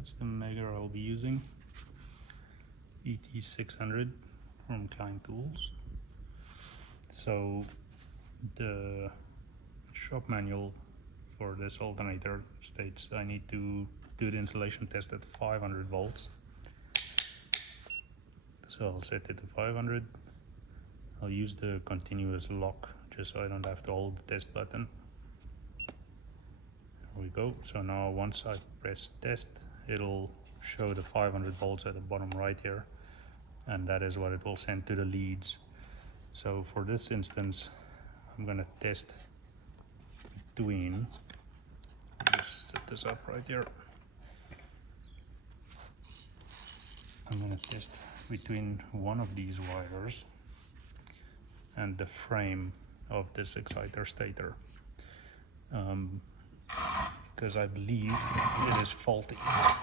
That's the Megger I'll be using, ET600 from Klein tools. So the shop manual for this alternator states I need to do the insulation test at 500 volts. So I'll set it to 500. I'll use the continuous lock just so I don't have to hold the test button. There we go. So now once I press test, it'll show the 500 volts at the bottom right here, and that is what it will send to the leads. So for this instance, I'm gonna test between, just set this up right here. I'm gonna test between one of these wires and the frame of this Exciter Stator, because I believe it is faulty.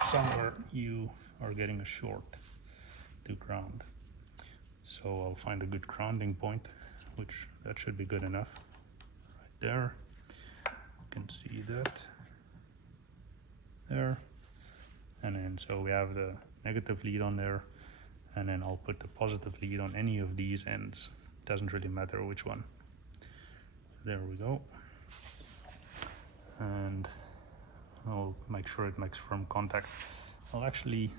Somewhere you are getting a short to ground. So I'll find a good grounding point, which that should be good enough. Right there, you can see that there. And then so we have the negative lead on there, and then I'll put the positive lead on any of these ends. Doesn't really matter which one. There we go. And I'll make sure it makes firm contact. I'll actually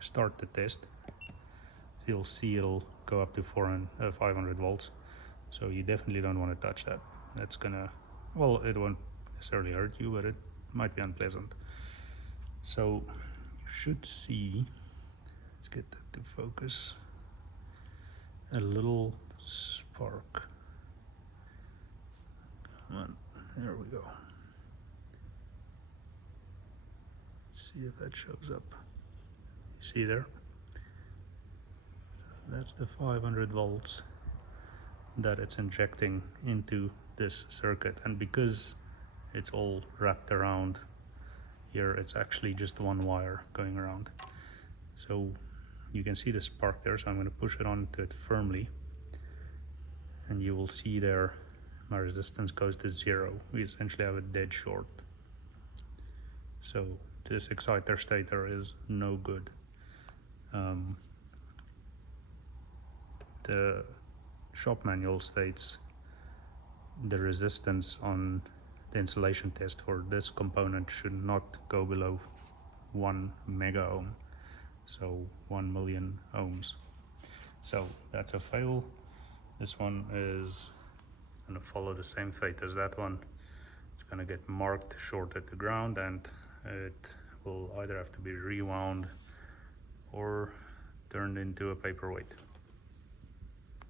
start the test. You'll see it'll go up to 500 volts. So you definitely don't want to touch that. That's gonna, well, it won't necessarily hurt you, but it might be unpleasant. So you should see, let's get that to focus, a little spark. Come on, there we go. Let's see if that shows up. You see there? That's the 500 volts that it's injecting into this circuit, and because it's all wrapped around here, it's actually just one wire going around. So you can see the spark there, so I'm going to push it onto it firmly, and you will see there my resistance goes to 0. We essentially have a dead short. So this Exciter Stator is no good. The shop manual states the resistance on the insulation test for this component should not go below 1 mega ohm, so 1 million ohms. So that's a fail. This one is going to follow the same fate as that one. It's going to get marked short at the ground, and it will either have to be rewound or turned into a paperweight.